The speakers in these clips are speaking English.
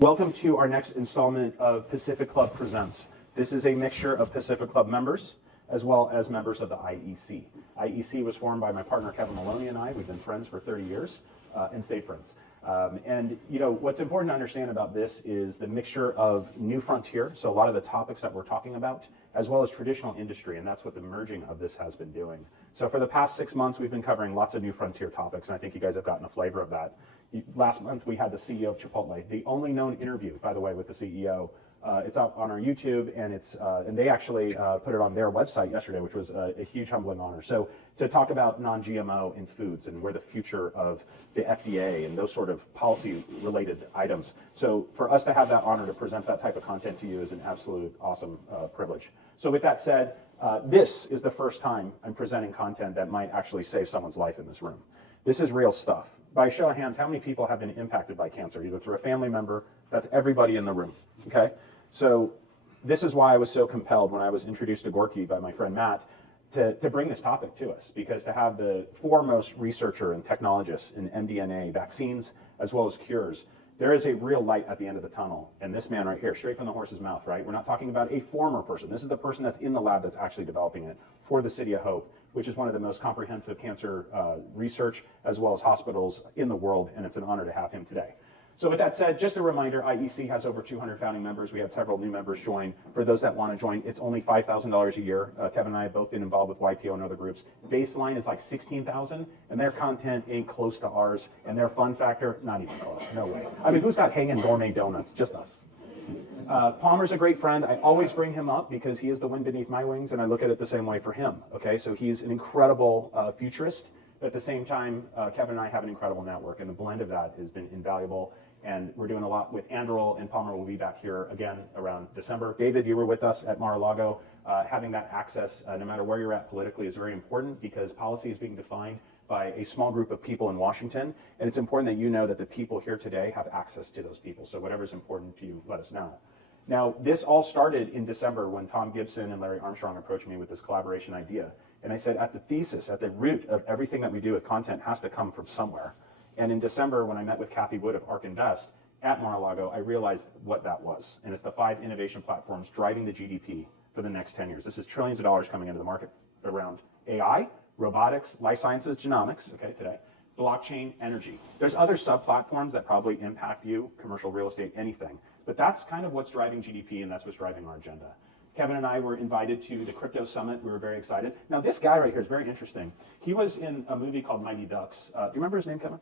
Welcome to our next installment of Pacific Club Presents. This is a mixture of Pacific Club members as well as members of the IEC. IEC was formed by my partner Kevin Maloney and I. We've been friends for 30 years and stay friends. And what's important to understand about this is the mixture of new frontier, so a lot of the topics that we're talking about, as well as traditional industry, and that's what the merging of this has been doing. So for the past 6 months, we've been covering lots of new frontier topics, and I think you guys have gotten a flavor of that. Last month, we had the CEO of Chipotle, the only known interview, by the way, with the CEO. It's up on our YouTube, and and they actually put it on their website yesterday, which was a huge humbling honor. So to talk about non-GMO in foods and where the future of the FDA and those sort of policy-related items. So for us to have that honor to present that type of content to you is an absolute awesome privilege. So with that said, this is the first time I'm presenting content that might actually save someone's life in this room. This is real stuff. By show of hands, how many people have been impacted by cancer, either through a family member? That's everybody in the room, okay? So this is why I was so compelled when I was introduced to Gorkey by my friend Matt to bring this topic to us, because to have the foremost researcher and technologists in mRNA vaccines as well as cures, there is a real light at the end of the tunnel. And this man right here, straight from the horse's mouth, right? We're not talking about a former person. This is the person that's in the lab that's actually developing it for the City of Hope, which is one of the most comprehensive cancer research as well as hospitals in the world, and it's an honor to have him today. So with that said, just a reminder, IEC has over 200 founding members. We had several new members join. For those that want to join, it's only $5,000 a year. Kevin and I have both been involved with YPO and other groups. Baseline is like $16,000, and their content ain't close to ours, and their fun factor, not even close, no way. I mean, who's got hanging gourmet donuts? Just us. Palmer's a great friend. I always bring him up because he is the wind beneath my wings, and I look at it the same way for him, okay? So he's an incredible futurist, but at the same time, Kevin and I have an incredible network, and the blend of that has been invaluable. And we're doing a lot with Andrew, and Palmer will be back here again around December. David, you were with us at Mar-a-Lago. Having that access, no matter where you're at politically, is very important because policy is being defined by a small group of people in Washington. And it's important that you know that the people here today have access to those people. So whatever's important to you, let us know. Now, this all started in December when Tom Gibson and Larry Armstrong approached me with this collaboration idea. And I said, at the thesis, at the root of everything that we do with content has to come from somewhere. And in December, when I met with Kathy Wood of Ark Invest at Mar-a-Lago, I realized what that was. And it's the 5 innovation platforms driving the GDP for the next 10 years. This is trillions of dollars coming into the market around AI, robotics, life sciences, genomics, okay, today, blockchain, energy. There's other sub-platforms that probably impact you, commercial real estate, anything. But that's kind of what's driving GDP, and that's what's driving our agenda. Kevin and I were invited to the Crypto Summit. We were very excited. Now, this guy right here is very interesting. He was in a movie called Mighty Ducks. Do you remember his name, Kevin?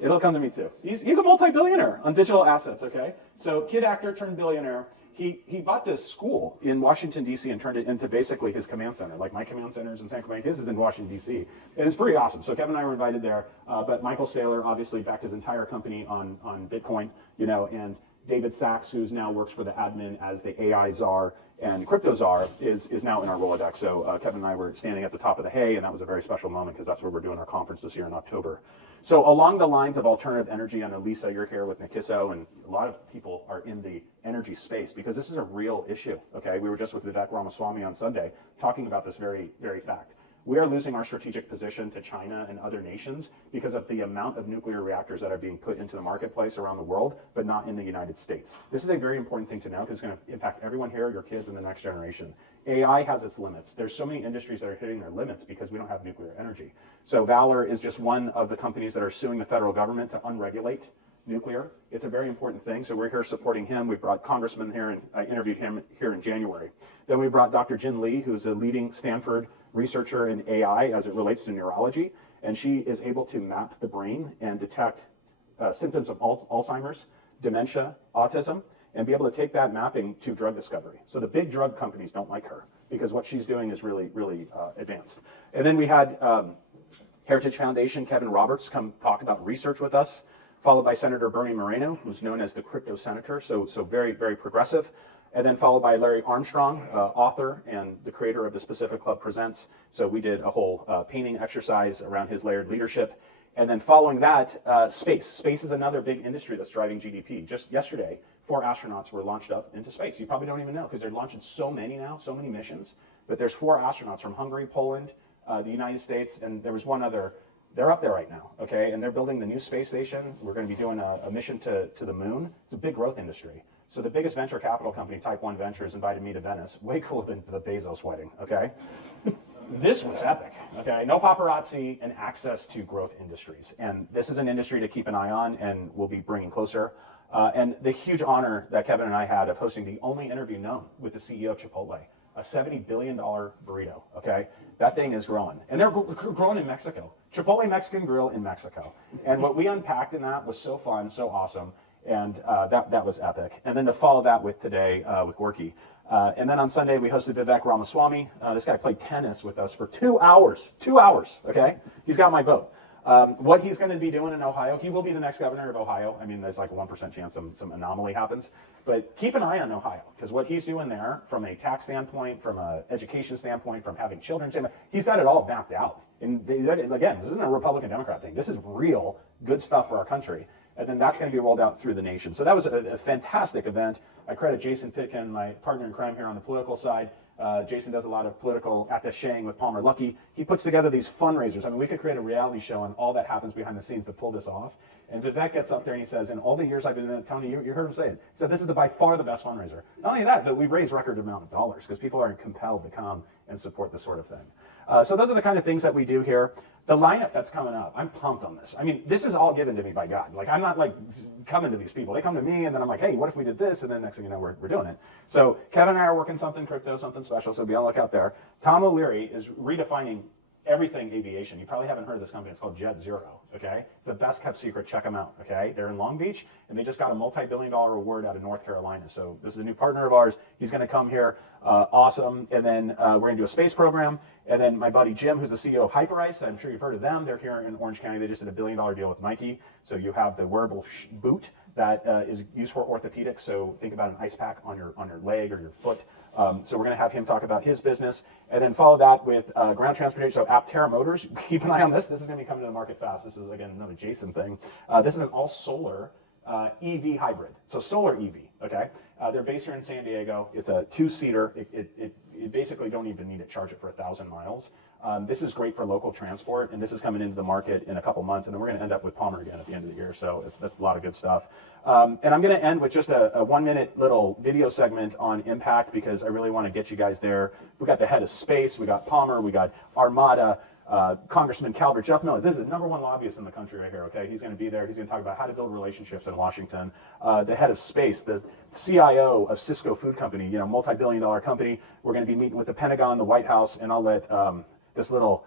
It'll come to me too. He's a multi-billionaire on digital assets, okay? So kid actor turned billionaire. He bought this school in Washington, D.C. and turned it into basically his command center. Like my command center is in San Clemente, his is in Washington, D.C. And it's pretty awesome. So Kevin and I were invited there. But Michael Saylor obviously backed his entire company on Bitcoin, and David Sachs, who's now works for the admin as the AI czar and crypto czar, is now in our Rolodex. So Kevin and I were standing at the top of the hay, and that was a very special moment because that's where we're doing our conference this year in October. So along the lines of alternative energy, I know Lisa, you're here with Nikiso, and a lot of people are in the energy space because this is a real issue, okay? We were just with Vivek Ramaswamy on Sunday talking about this very, very fact. We are losing our strategic position to China and other nations because of the amount of nuclear reactors that are being put into the marketplace around the world, but not in the United States. This is a very important thing to know because it's going to impact everyone here, your kids, and the next generation. AI has its limits. There's so many industries that are hitting their limits because we don't have nuclear energy. So Valor is just one of the companies that are suing the federal government to unregulate nuclear. It's a very important thing, so we're here supporting him. We brought Congressman here, and I interviewed him here in January. Then we brought Dr. Jin Lee, who's a leading Stanford researcher in AI as it relates to neurology, and she is able to map the brain and detect symptoms of Alzheimer's, dementia, autism, and be able to take that mapping to drug discovery. So the big drug companies don't like her because what she's doing is really, really advanced. And then we had Heritage Foundation, Kevin Roberts, come talk about research with us, followed by Senator Bernie Moreno, who's known as the crypto senator, so very, very progressive. And then followed by Larry Armstrong, author and the creator of the Pacific Club Presents. So we did a whole painting exercise around his layered leadership. And then following that, space. Space is another big industry that's driving GDP. Just yesterday, 4 astronauts were launched up into space. You probably don't even know because they're launching so many now, so many missions. But there's 4 astronauts from Hungary, Poland, the United States, and there was one other they're up there right now, okay? And they're building the new space station. We're going to be doing a mission to the moon. It's a big growth industry. So the biggest venture capital company, Type 1 Ventures, invited me to Venice. Way cooler than the Bezos wedding, okay? This was epic, okay? No paparazzi and access to growth industries. And this is an industry to keep an eye on and we'll be bringing closer. And the huge honor that Kevin and I had of hosting the only interview known with the CEO of Chipotle, a $70 billion burrito, okay? That thing is growing. And they're growing in Mexico. Chipotle Mexican Grill in Mexico. And what we unpacked in that was so fun, so awesome. And that was epic. And then to follow that with today with Gorkey. And then on Sunday, we hosted Vivek Ramaswamy. This guy played tennis with us for 2 hours. 2 hours, okay? He's got my vote. What he's going to be doing in Ohio, he will be the next governor of Ohio. I mean, there's like a 1% chance some anomaly happens. But keep an eye on Ohio, because what he's doing there from a tax standpoint, from an education standpoint, from having children, he's got it all mapped out. And again, this isn't a Republican-Democrat thing. This is real good stuff for our country. And then that's going to be rolled out through the nation. So that was a fantastic event. I credit Jason Pitkin, my partner in crime here on the political side. Jason does a lot of political attacheing with Palmer Luckey. He puts together these fundraisers. I mean, we could create a reality show on all that happens behind the scenes to pull this off. And Vivek gets up there and he says, in all the years I've been in it, Tony, you heard him say it. He said, this is by far the best fundraiser. Not only that, but we've raised record amount of dollars because people are compelled to come and support this sort of thing. So those are the kind of things that we do here. The lineup that's coming up, I'm pumped on this. I mean, this is all given to me by God. Like, I'm not like coming to these people. They come to me and then I'm like, hey, what if we did this? And then next thing you know, we're doing it. So Kevin and I are working something crypto, something special. So be on the lookout there. Tom O'Leary is redefining everything aviation. You probably haven't heard of this company. It's called Jet Zero, okay? It's the best kept secret. Check them out, okay? They're in Long Beach, and they just got a multi-billion-dollar award out of North Carolina. So this is a new partner of ours. He's going to come here. Awesome. And then we're going to do a space program. And then my buddy Jim, who's the CEO of Hyperice, I'm sure you've heard of them. They're here in Orange County. They just did $1 billion deal with Nike. So you have the wearable boot that is used for orthopedics. So think about an ice pack on your leg or your foot. So we're going to have him talk about his business, and then follow that with ground transportation. So Aptera Motors, keep an eye on this. This is going to be coming to the market fast. This is, again, another Jason thing. This is an all-solar EV hybrid. So solar EV, okay? They're based here in San Diego. It's a two-seater. It basically don't even need to charge it for 1,000 miles. This is great for local transport, and this is coming into the market in a couple months, and then we're going to end up with Palmer again at the end of the year, so that's a lot of good stuff. And I'm going to end with just a 1-minute little video segment on impact, because I really want to get you guys there. We got the head of space, we got Palmer, we got Armada, Congressman Calvert, Jeff Miller. This is the #1 lobbyist in the country right here, okay? He's going to be there. He's going to talk about how to build relationships in Washington. The head of space, the CIO of Cisco Food Company, you know, multi-billion-dollar company. We're going to be meeting with the Pentagon, the White House, and I'll let this little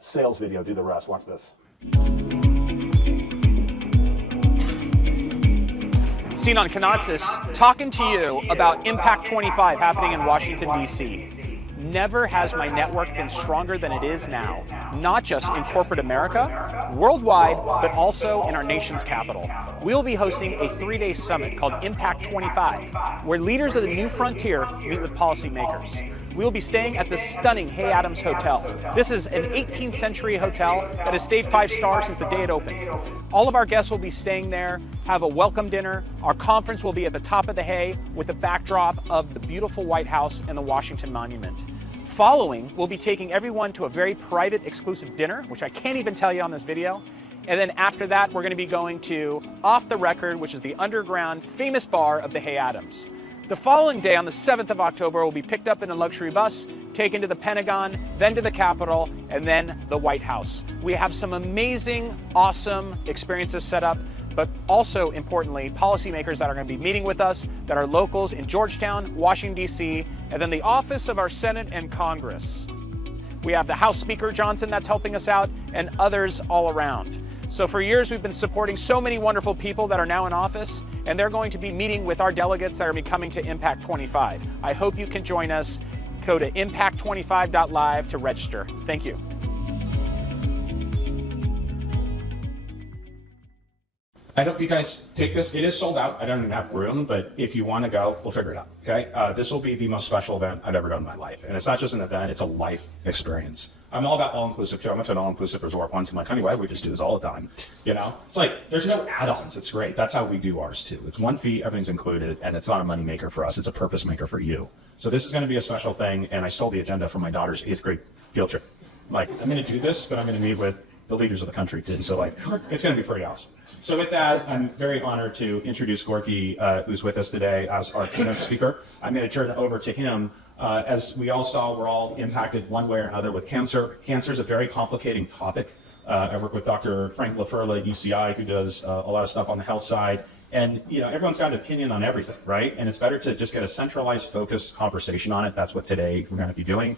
sales video do the rest. Watch this. Sinan Kanatsis, talking to you about Impact 25 happening in Washington, D.C. Never has my network been stronger than it is now, not just in corporate America, worldwide, but also in our nation's capital. We'll be hosting a 3-day summit called Impact 25, where leaders of the new frontier meet with policymakers. We will be staying at the stunning Hay Adams Hotel. This is an 18th century hotel that has stayed 5 stars since the day it opened. All of our guests will be staying there, have a welcome dinner. Our conference will be at the top of the Hay with the backdrop of the beautiful White House and the Washington Monument. Following, we'll be taking everyone to a very private, exclusive dinner, which I can't even tell you on this video. And then after that, we're going to be going to Off the Record, which is the underground famous bar of the Hay Adams. The following day, on the 7th of October, we'll be picked up in a luxury bus, taken to the Pentagon, then to the Capitol, and then the White House. We have some amazing, awesome experiences set up, but also, importantly, policymakers that are going to be meeting with us that are locals in Georgetown, Washington, D.C., and then the office of our Senate and Congress. We have the House Speaker Johnson that's helping us out, and others all around. So for years, we've been supporting so many wonderful people that are now in office, and they're going to be meeting with our delegates that are going to be coming to Impact 25. I hope you can join us. Go to impact25.live to register. Thank you. I hope you guys take this. It is sold out. I don't even have room, but if you want to go, we'll figure it out, okay? This will be the most special event I've ever done in my life. And it's not just an event, it's a life experience. I'm all about all-inclusive too. I went to an all-inclusive resort once. I'm like, honey, why do we just do this all the time? You know? It's like, there's no add-ons. It's great. That's how we do ours too. It's one fee, everything's included, and it's not a money maker for us. It's a purpose maker for you. So this is going to be a special thing, and I stole the agenda from my daughter's 8th grade field trip. I'm like, I'm going to do this, but I'm going to meet with the leaders of the country did. So like, it's going to be pretty awesome. So with that, I'm very honored to introduce Gorkey, who's with us today as our keynote speaker. I'm going to turn it over to him. As we all saw, we're all impacted one way or another with cancer. Cancer is a very complicating topic. I work with Dr. Frank Laferla at UCI, who does a lot of stuff on the health side. And everyone's got an opinion on everything, right? And it's better to just get a centralized, focused conversation on it. That's what today we're going to be doing.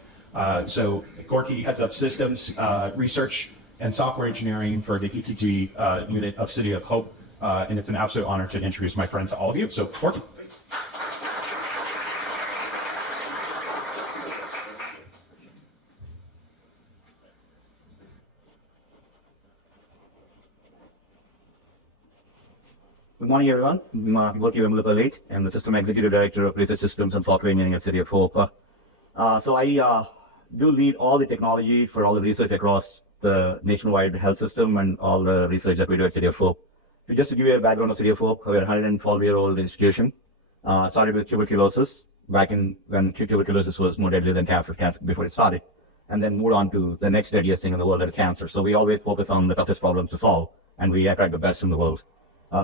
So Gorkey heads up systems, research, and software engineering for the ETG unit of City of Hope. And it's an absolute honor to introduce my friend to all of you. So Gorkey, please. Good morning, everyone. I'm Gorkey Vemulapalli. I'm the System Executive Director of Research Systems and Software Engineering at City of Hope. So I do lead all the technology for all the research across the nationwide health system and all the research that we do at City of Hope. Just to give you a background of City of Hope, we're a 112-year-old institution. Started with tuberculosis back in when tuberculosis was more deadly than cancer before it started, and then moved on to the next deadliest thing in the world, that is cancer. So we always focus on the toughest problems to solve, and we attract the best in the world.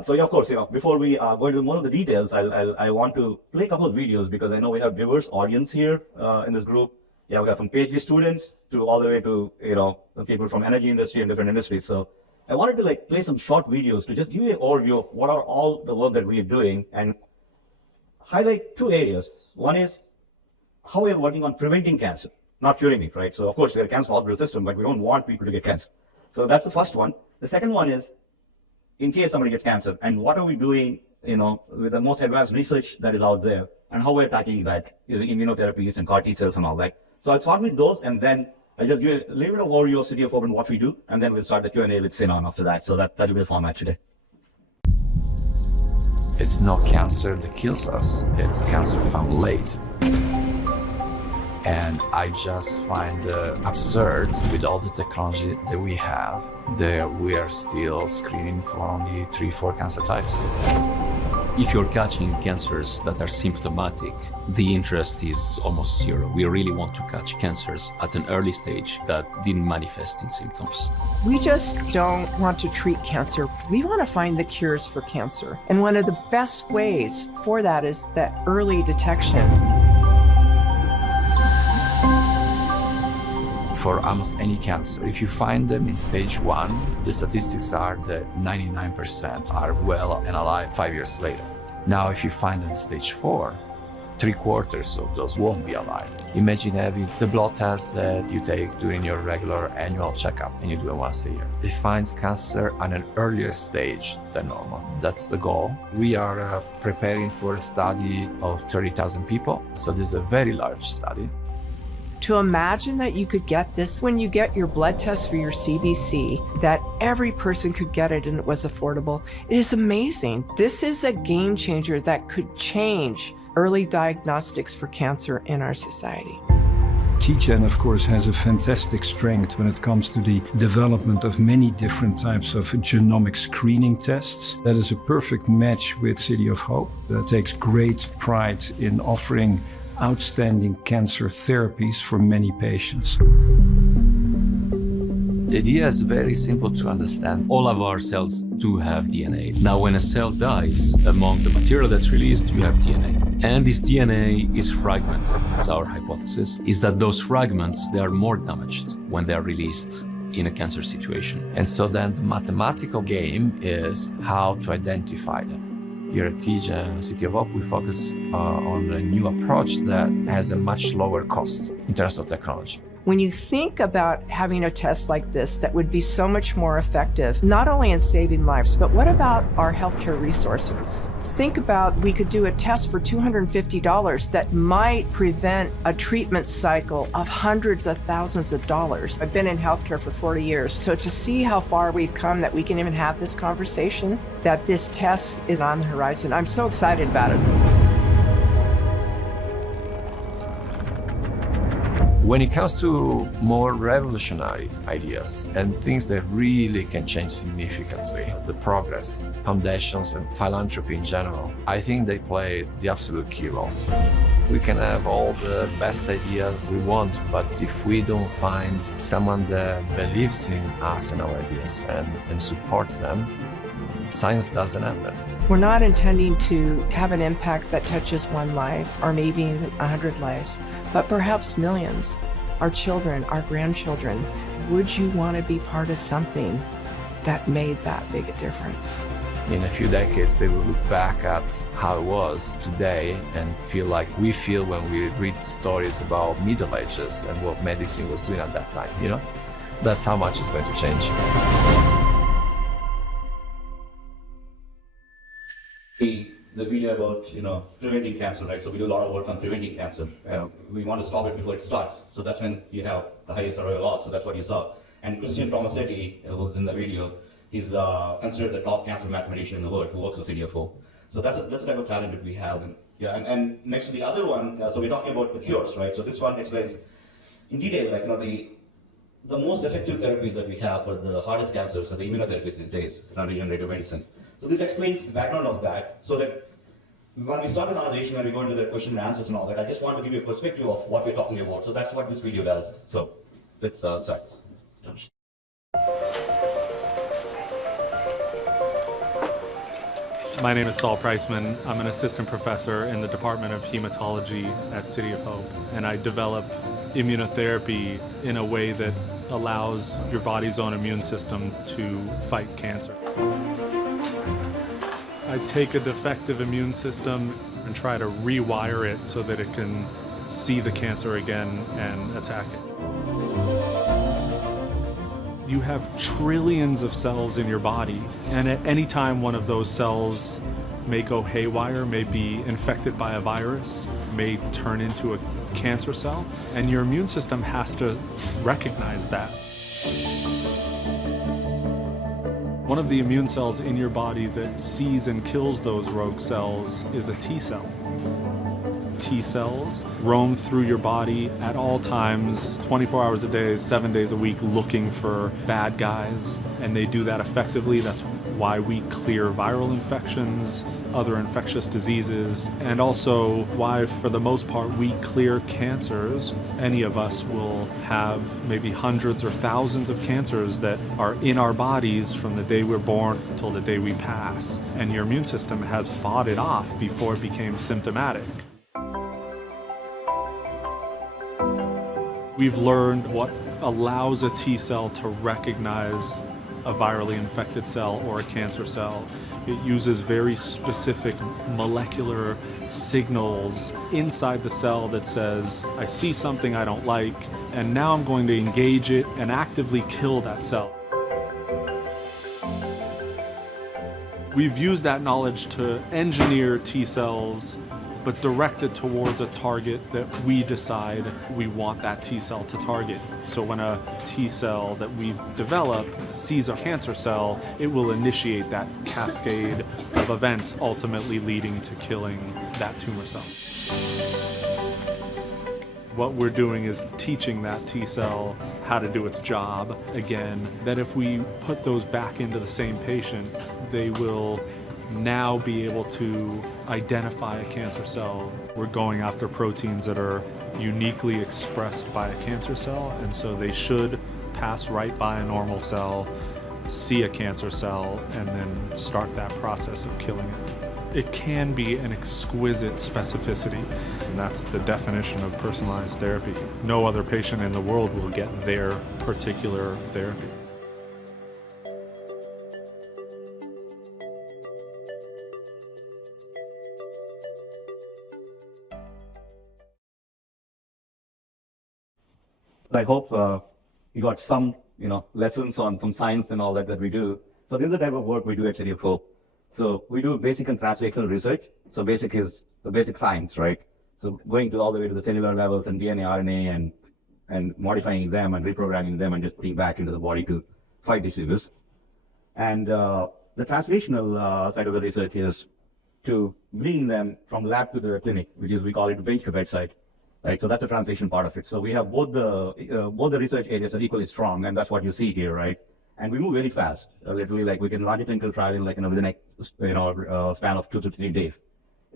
So yeah, of course, before we go into more of the details, I want to play a couple of videos because I know we have diverse audience here in this group. Yeah, we got some PhD students to all the way to the people from energy industry and different industries. So I wanted to play some short videos to just give you an overview of what are all the work that we are doing and highlight two areas. One is how we are working on preventing cancer, not curing it, right? So of course, we're a cancer hospital system, but we don't want people to get cancer. So that's the first one. The second one is, in case somebody gets cancer, and what are we doing, with the most advanced research that is out there, and how we're attacking that using immunotherapies and CAR T cells and all that. So I'll start with those, and then I'll just give a little bit of overview of City of Hope and what we do, and then we'll start the Q&A with Sinan after that. So that'll be the format today. It's not cancer that kills us, it's cancer found late. And I just find absurd with all the technology that we have that we are still screening for only 3-4 cancer types. If you're catching cancers that are symptomatic, the interest is almost zero. We really want to catch cancers at an early stage that didn't manifest in symptoms. We just don't want to treat cancer. We want to find the cures for cancer. And one of the best ways for that is that early detection. For almost any cancer, if you find them in stage 1, the statistics are that 99% are well and alive 5 years later. Now, if you find them in stage 4, 3/4 of those won't be alive. Imagine having the blood test that you take during your regular annual checkup, and you do it once a year. It finds cancer at an earlier stage than normal. That's the goal. We are preparing for a study of 30,000 people, so this is a very large study. To imagine that you could get this when you get your blood test for your CBC, that every person could get it and it was affordable, it is amazing. This is a game changer that could change early diagnostics for cancer in our society. TGen, of course, has a fantastic strength when it comes to the development of many different types of genomic screening tests. That is a perfect match with City of Hope. That takes great pride in offering outstanding cancer therapies for many patients. The idea is very simple to understand. All of our cells do have DNA. Now, when a cell dies, among the material that's released, you have DNA. And this DNA is fragmented. Our hypothesis is that those fragments, they are more damaged when they are released in a cancer situation. And so then the mathematical game is how to identify them. Here at TGen, City of Hope, we focus on a new approach that has a much lower cost in terms of technology. When you think about having a test like this that would be so much more effective, not only in saving lives, but what about our healthcare resources? Think about we could do a test for $250 that might prevent a treatment cycle of hundreds of thousands of dollars. I've been in healthcare for 40 years, so to see how far we've come that we can even have this conversation, that this test is on the horizon, I'm so excited about it. When it comes to more revolutionary ideas and things that really can change significantly the progress, foundations, and philanthropy in general, I think they play the absolute key role. We can have all the best ideas we want, but if we don't find someone that believes in us and our ideas and supports them, science doesn't happen. We're not intending to have an impact that touches one life or maybe even 100 lives, but perhaps millions. Our children, our grandchildren. Would you want to be part of something that made that big a difference? In a few decades, they will look back at how it was today and feel like we feel when we read stories about Middle Ages and what medicine was doing at that time, you know? That's how much is going to change. The video about preventing cancer, right? So we do a lot of work on preventing cancer. We want to stop it before it starts. So that's when you have the highest survival odds. So that's what you saw. And Christian Tomasetti was in the video. He's considered the top cancer mathematician in the world who works with CDF4. So that's the type of talent that we have. And next to the other one, so we're talking about the cures, right? So this one explains in detail, like the most effective therapies that we have for the hardest cancers are the immunotherapies these days, non-regenerative medicine. So this explains the background of that, so that when we start the conversation and we go into the question and answers and all that, I just want to give you a perspective of what we're talking about. So that's what this video does. So let's start. My name is Saul Priceman. I'm an assistant professor in the Department of Hematology at City of Hope, and I develop immunotherapy in a way that allows your body's own immune system to fight cancer. I take a defective immune system and try to rewire it so that it can see the cancer again and attack it. You have trillions of cells in your body, and at any time one of those cells may go haywire, may be infected by a virus, may turn into a cancer cell, and your immune system has to recognize that. One of the immune cells in your body that sees and kills those rogue cells is a T cell. T cells roam through your body at all times, 24 hours a day, 7 days a week, looking for bad guys, and they do that effectively. That's why we clear viral infections, other infectious diseases, and also why, for the most part, we clear cancers. Any of us will have maybe hundreds or thousands of cancers that are in our bodies from the day we're born until the day we pass, and your immune system has fought it off before it became symptomatic. We've learned what allows a T cell to recognize a virally infected cell or a cancer cell. It uses very specific molecular signals inside the cell that says, I see something I don't like, and now I'm going to engage it and actively kill that cell. We've used that knowledge to engineer T cells, but directed towards a target that we decide we want that T cell to target. So when a T cell that we develop sees a cancer cell, it will initiate that cascade of events, ultimately leading to killing that tumor cell. What we're doing is teaching that T cell how to do its job again, that if we put those back into the same patient, they will now be able to identify a cancer cell. We're going after proteins that are uniquely expressed by a cancer cell, and so they should pass right by a normal cell, see a cancer cell, and then start that process of killing it. It can be an exquisite specificity, and that's the definition of personalized therapy. No other patient in the world will get their particular therapy. I hope you got some, lessons on some science and all that we do. So this is the type of work we do at City of Hope. So we do basic and translational research. So basic is the basic science, right? So going to all the way to the cellular levels and DNA, RNA, and modifying them and reprogramming them and just putting back into the body to fight diseases. And the translational side of the research is to bring them from lab to the clinic, which is, we call it bench-to-bedside. right? So that's the translation part of it. So we have both the research areas are equally strong, and that's what you see here, right? And we move very fast. Literally, like we can launch a clinical trial in within a span of 2 to 3 days.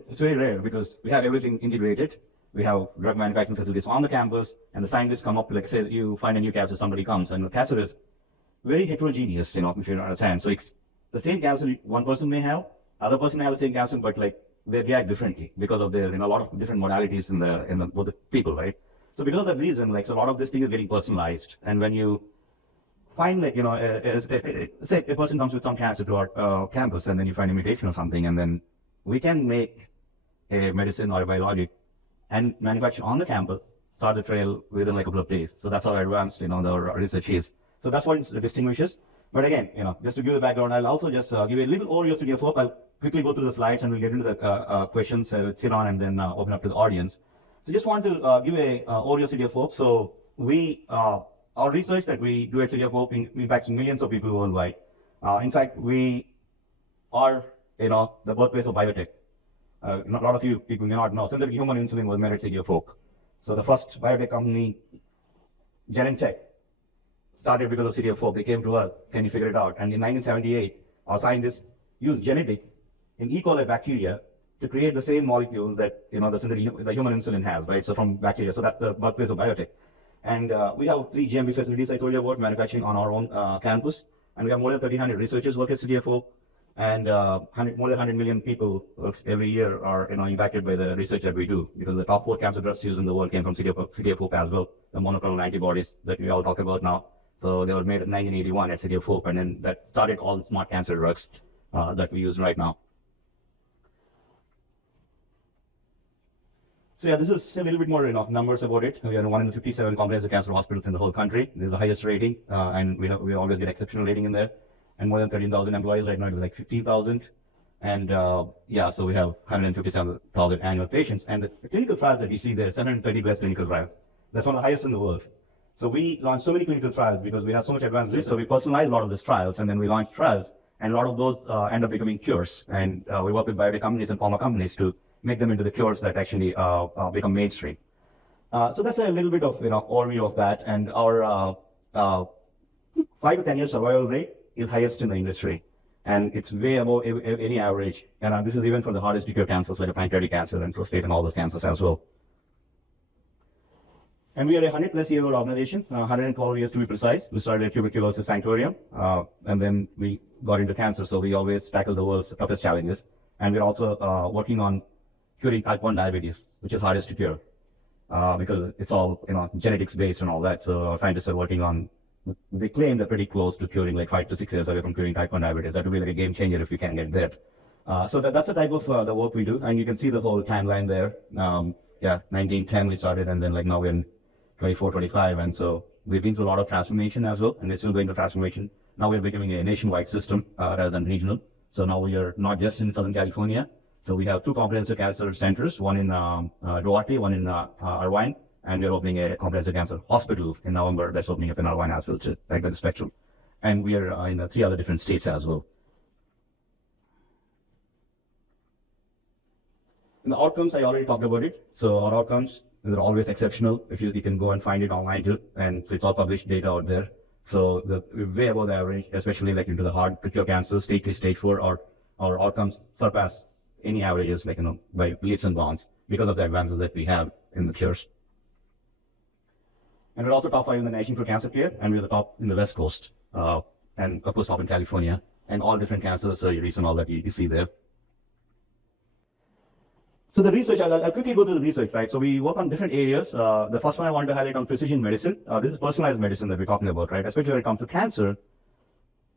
It's very rare because we have everything integrated. We have drug manufacturing facilities on the campus, and the scientists come up to, like, say, you find a new cancer, somebody comes, and the cancer is very heterogeneous, if you understand. So it's the same cancer one person may have, other person may have the same cancer, but like they react differently because of their, a lot of different modalities in the both the people, right? So because of that reason, like, so a lot of this thing is getting personalized. And when you find, like, say a person comes with some cancer to our campus, and then you find a mutation or something, and then we can make a medicine or a biologic and manufacture on the campus, start the trial within like a couple of days. So that's how advanced, the research is. So that's what it distinguishes. But again, just to give the background, I'll also just give a little overview of City of Hope. I'll quickly go through the slides and we'll get into the questions with Siron, and then open up to the audience. So just want to give a overview of City of Hope. So we, our research that we do at City of Hope impacts millions of people worldwide. In fact, we are, the birthplace of Biotech. A lot of you people may not know. Synthetic human insulin was made at City of Hope. So the first biotech company, Genentech, started because of City of Hope. They came to us, can you figure it out? And in 1978, our scientists used genetics in E. coli bacteria to create the same molecule that the human insulin has, right? So from bacteria. So that's the birthplace of Biotech. And we have 3 GMP facilities I told you about, manufacturing on our own campus. And we have more than 1,300 researchers work at City of Hope. And more than 100 million people every year are impacted by the research that we do, because the top 4 cancer drugs used in the world came from City of Hope as well, the monoclonal antibodies that we all talk about now. So they were made in 1981 at City of Hope, and then that started all the smart cancer drugs that we use right now. So yeah, this is a little bit more numbers about it. We are one in 57 comprehensive cancer hospitals in the whole country. This is the highest rating, and we always get exceptional rating in there. And more than 13,000 employees. Right now it is like 15,000. And yeah, so we have 157,000 annual patients. And the clinical trials that you see there, 730 plus clinical trials. That's one of the highest in the world. So we launched so many clinical trials because we have so much advanced research. So we personalize a lot of these trials, and then we launch trials, and a lot of those end up becoming cures. And we work with biotech companies and pharma companies to make them into the cures that actually become mainstream. So that's a little bit of overview of that. And our 5 to 10 year survival rate is highest in the industry, and it's way above any average. And this is even for the hardest to cure cancers like pancreatic cancer and prostate and all those cancers as well. And we are a 100+ year old organization, 112 years to be precise. We started at tuberculosis sanatorium, and then we got into cancer. So we always tackle the world's toughest challenges. And we're also working on curing type 1 diabetes, which is hardest to cure, because it's all genetics based and all that. So our scientists are working on. They claim they're pretty close to curing, like 5 to 6 years away from curing type 1 diabetes. That would be like a game changer if we can get there. So that's the type of the work we do, and you can see the whole timeline there. Yeah, 1910 we started, and then like now we're in 24, 25, and so we've been through a lot of transformation as well, and we're still going through transformation. Now we're becoming a nationwide system rather than regional. So now we are not just in Southern California. So we have 2 comprehensive cancer centers, one in Duarte, one in Irvine. And we're opening a comprehensive cancer hospital in November that's opening up in Irvine as well, like the spectrum. And we are in 3 other different states as well. And the outcomes, I already talked about it. So our outcomes, they're always exceptional. If you can go and find it online too. And so it's all published data out there. So we're way above the average, especially like into the hard to cure cancer, stage 3, stage 4, our outcomes surpass any averages, like, by leaps and bounds, because of the advances that we have in the cures. And we're also top 5 in the nation for cancer care, and we're the top in the West Coast, and of course top in California, and all different cancer surgeries and all that you see there. So the research, I'll quickly go through the research, right? So we work on different areas. The first one I wanted to highlight on precision medicine. This is personalized medicine that we're talking about, right? Especially when it comes to cancer,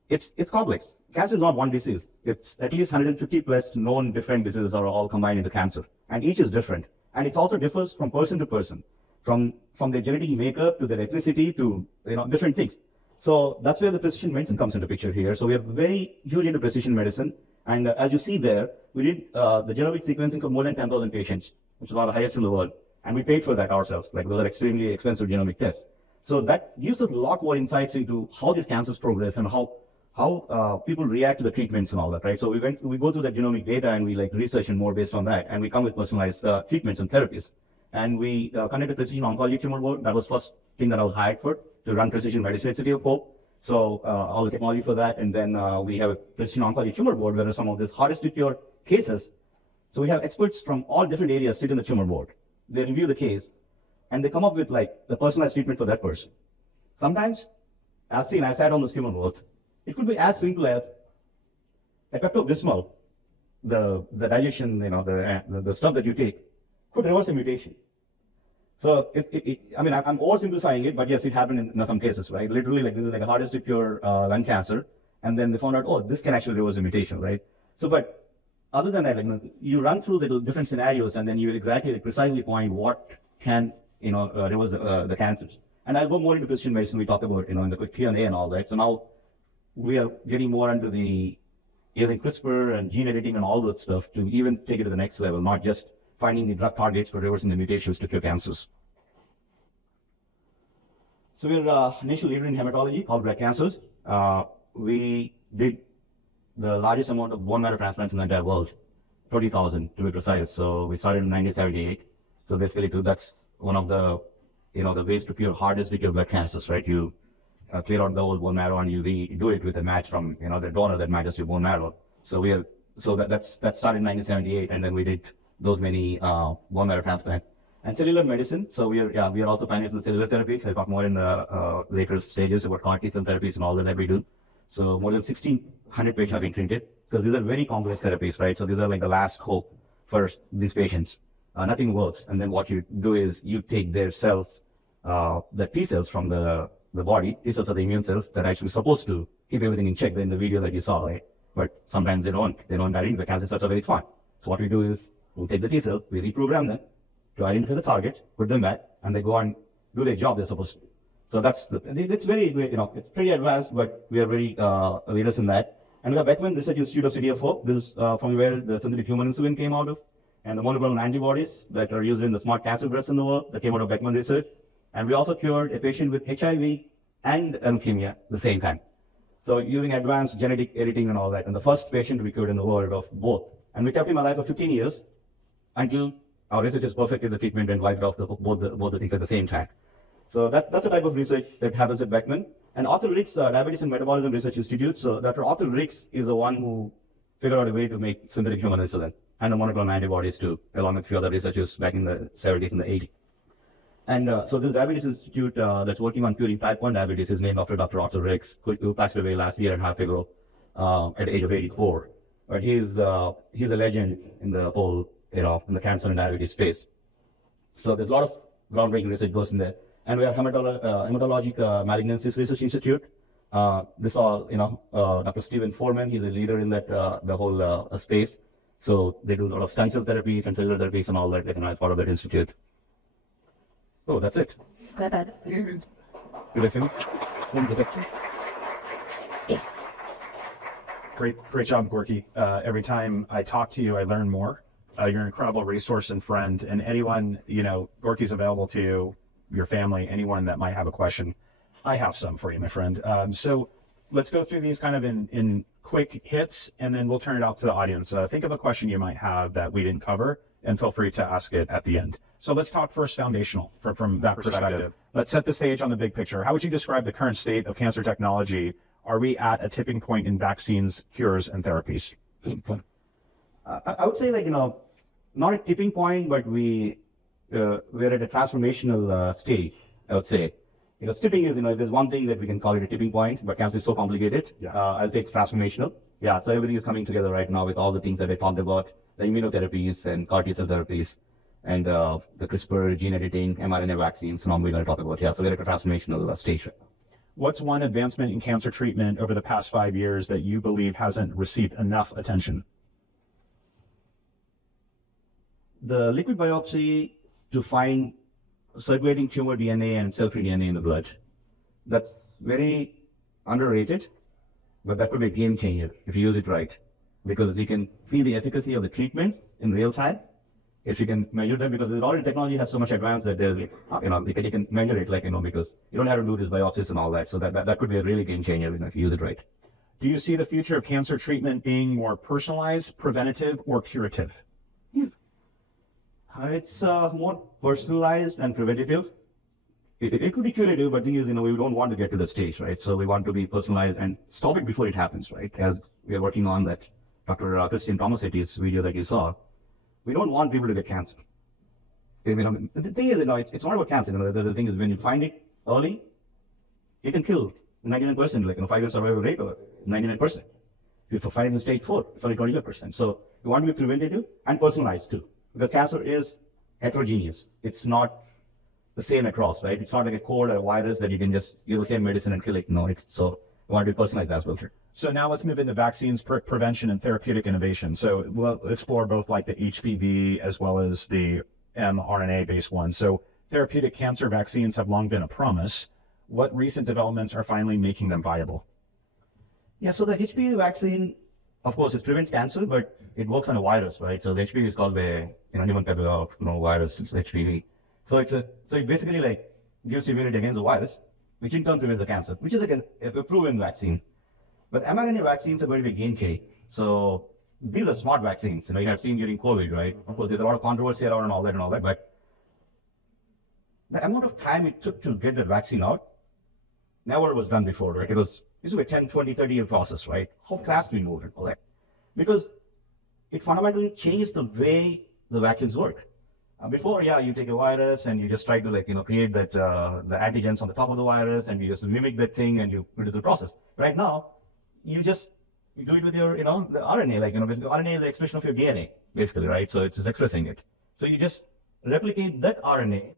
it's complex. Cancer is not one disease. It's at least 150 plus known different diseases are all combined into cancer, and each is different. And it also differs from person to person, from their genetic makeup to their ethnicity to different things. So that's where the precision medicine comes into picture here. So we are very huge into precision medicine, and as you see there, we did the genomic sequencing for more than 10,000 patients, which is one of the highest in the world, and we paid for that ourselves. Like, those are extremely expensive genomic tests. So that gives us a lot more insights into how these cancers progress and how people react to the treatments and all that, right? So we go through that genomic data and we research and more based on that, and we come with personalized treatments and therapies. And we conducted a precision oncology tumor board. That was first thing that I was hired for, to run precision medicine at City of Hope. So all the technology for that. And then we have a precision oncology tumor board where some of these hardest to cure cases. So we have experts from all different areas sit in the tumor board. They review the case and they come up with like the personalized treatment for that person. Sometimes, as seen, I sat on this tumor board. It could be as simple as a Pepto-Bismol, the digestion, the stuff that you take, could reverse a mutation. So I mean, I'm oversimplifying it, but yes, it happened in some cases, right? Literally, like this is like the hardest to cure lung cancer, and then they found out, oh, this can actually reverse a mutation, right? So, but other than that, like, you run through the different scenarios, and then you exactly precisely point what can reverse the cancers. And I'll go more into precision medicine. We talked about in the quick Q&A and all that. So now we are getting more into the using CRISPR and gene editing and all that stuff to even take it to the next level, not just finding the drug targets for reversing the mutations to cure cancers. So we're a nation leader in hematology, called blood cancers. We did the largest amount of bone marrow transplants in the entire world, 20,000 to be precise. So we started in 1978. So basically, that's one of the the ways to cure hardest to cure blood cancers, right? You clear out the whole bone marrow and you do it with a match from the donor that matches your bone marrow. So that started in 1978, and then we did those many bone marrow transplants. And cellular medicine. So we are also pioneers in cellular therapies. I'll talk more in the later stages about CAR T cell therapies and all that we do. So more than 1,600 patients have been treated, because these are very complex therapies, right? So these are like the last hope for these patients. Nothing works, and then what you do is you take their cells, the T cells from the body. T cells are the immune cells that are actually supposed to keep everything in check in the video that you saw, right? But sometimes they don't identify. Cancer cells are very fun. So what we do is we take the T cells, we reprogram them to identify the targets, put them back, and they go and do their job they're supposed to. So it's very, it's pretty advanced, but we are very leaders in that. And we have Beckman Research Institute of City of Hope. This is from where the synthetic human insulin came out of, and the monoclonal antibodies that are used in the smart cancer breasts in the world that came out of Beckman Research. And we also cured a patient with HIV and leukemia at the same time. So using advanced genetic editing and all that, and the first patient we cured in the world of both. And we kept him alive for 15 years until our researchers perfected the treatment and wiped off both the things at the same time. So that's a type of research that happens at Beckman. And Arthur Rick's Diabetes and Metabolism Research Institute. So Dr. Arthur Ricks is the one who figured out a way to make synthetic human insulin and the monoclonal antibodies too, along with a few other researchers back in the 70s and the 80s. And so this Diabetes Institute that's working on curing type 1 diabetes is named after Dr. Arthur Ricks, who passed away last year and a half ago at the age of 84. But he's a legend in the whole, in the cancer and diabetes space. So there's a lot of groundbreaking research goes in there. And we have Hematologic Malignancies Research Institute. This all, Dr. Stephen Foreman, he's a leader in that the whole space. So they do a lot of stem cell therapies and cellular therapies and all that, as part of that institute. Oh, that's it. Did I finish? Yes. Great job, Gorkey. Every time I talk to you, I learn more. You're an incredible resource and friend. And anyone, Gorkey's available to you, your family, anyone that might have a question. I have some for you, my friend. So let's go through these kind of in quick hits, and then we'll turn it out to the audience. Think of a question you might have that we didn't cover, and feel free to ask it at the end. So let's talk first foundational from that perspective. Let's set the stage on the big picture. How would you describe the current state of cancer technology? Are we at a tipping point in vaccines, cures, and therapies? I would say, not a tipping point, but we're at a transformational stage, I would say. Because tipping is, there's one thing that we can call it a tipping point, but cancer is so complicated. Yeah. I'll say it's transformational. Yeah, so everything is coming together right now with all the things that I talked about, the immunotherapies and CAR T cell therapies, and the CRISPR, gene editing, mRNA vaccines, and all we're going to talk about. Yeah, so we're at a transformational stage right now. What's one advancement in cancer treatment over the past 5 years that you believe hasn't received enough attention? The liquid biopsy to find circulating tumor DNA and cell-free DNA in the blood. That's very underrated, but that could be a game changer if you use it right, because you can see the efficacy of the treatments in real time if you can measure them, because already technology has so much advanced that there's, you can measure it, because you don't have to do this biopsies and all that. So that could be a really game changer if you use it right. Do you see the future of cancer treatment being more personalized, preventative, or curative? It's more personalized and preventative. It could be curative, but the thing is, we don't want to get to the stage, right? So we want to be personalized and stop it before it happens, right? As we are working on that Dr. Christian Thomas-Etty's video that you saw, we don't want people to get cancer. The thing is, it's not about cancer. The thing is, when you find it early, it can kill 99%, like 5-year survival rate or 99%. If you find it in stage 4, it's only 25%. So you want to be preventative and personalized too, because cancer is heterogeneous. It's not the same across, right? It's not like a cold or a virus that you can just give the same medicine and kill it. No, so you want to be personalized as well. So now let's move into vaccines, prevention, and therapeutic innovation. So we'll explore both like the HPV as well as the mRNA-based ones. So therapeutic cancer vaccines have long been a promise. What recent developments are finally making them viable? Yeah, so the HPV vaccine, of course, it prevents cancer, but it works on a virus, right? So the HPV is called the human papillomavirus, it's HPV. So it basically like gives immunity against the virus, which in turn prevents the cancer, which is a proven vaccine. But mRNA vaccines are going to be game changer. So these are smart vaccines. You have seen during COVID, right? Of course, there's a lot of controversy around and all that, but the amount of time it took to get the vaccine out never was done before, right? This was a 10, 20, 30-year process, right? How fast we moved and all that. Because it fundamentally changed the way the vaccines work. Before, you take a virus and you just try to create that the antigens on the top of the virus and you just mimic that thing and you do the process. Right now, you do it with your, the RNA, basically RNA is the expression of your DNA, basically, right? So it's just expressing it. So you just replicate that RNA,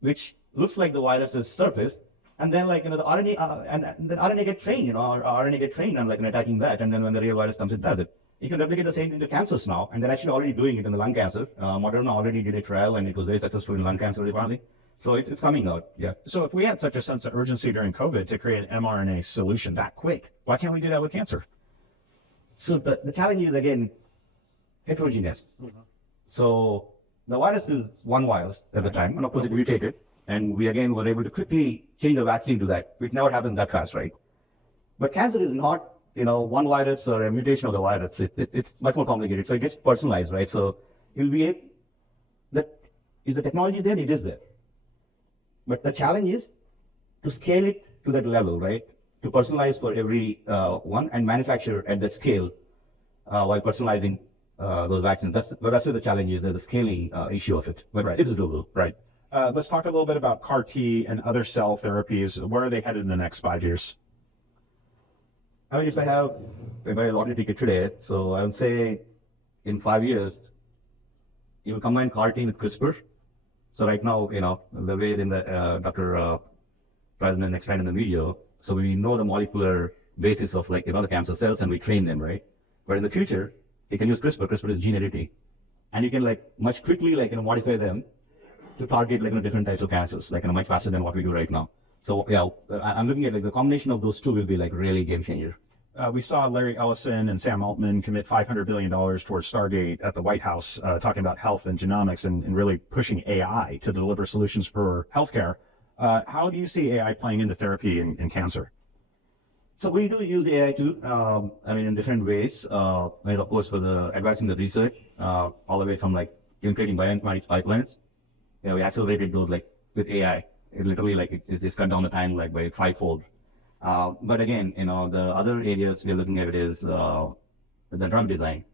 which looks like the virus's surface, and then the RNA, and the RNA get trained, or RNA get trained on attacking that, and then when the real virus comes, it does it. You can replicate the same into cancers now, and they're actually already doing it in the lung cancer. Moderna already did a trial, and it was very successful in lung cancer recently. So it's coming out, yeah. So if we had such a sense of urgency during COVID to create an mRNA solution that quick, why can't we do that with cancer? So the challenge is, again, heterogeneous. So the virus is one virus at the time, and of course it mutated, and we again were able to quickly change the vaccine to that, which never happened that fast, right? But cancer is not one virus or a mutation of the virus. It's much more complicated. So it gets personalized, right? So you'll be able, is the technology there? It is there. But the challenge is to scale it to that level, right? To personalize for every one and manufacture at that scale while personalizing those vaccines. That's where the challenge is, the scaling issue of it. But it is doable. Right. Let's talk a little bit about CAR T and other cell therapies. Where are they headed in the next 5 years? I mean, if I buy a lottery ticket today, so I would say in 5 years, you will combine CAR T with CRISPR. So right now, the way in the Dr. President explained in the video, so we know the molecular basis of the cancer cells and we train them, right? But in the future, you can use CRISPR. CRISPR is gene editing, and you can much quickly modify them to target different types of cancers, much faster than what we do right now. So yeah, I'm looking at the combination of those two will be really game changer. We saw Larry Ellison and Sam Altman commit $500 billion towards Stargate at the White House, talking about health and genomics and really pushing AI to deliver solutions for healthcare. How do you see AI playing into therapy in cancer? So we do use AI too, in different ways. Of course, for advancing the research, all the way from even creating bioinformatics pipelines. We accelerated those with AI. It literally it just cut down the time by 5-fold. But again, the other areas we're looking at is the drug design.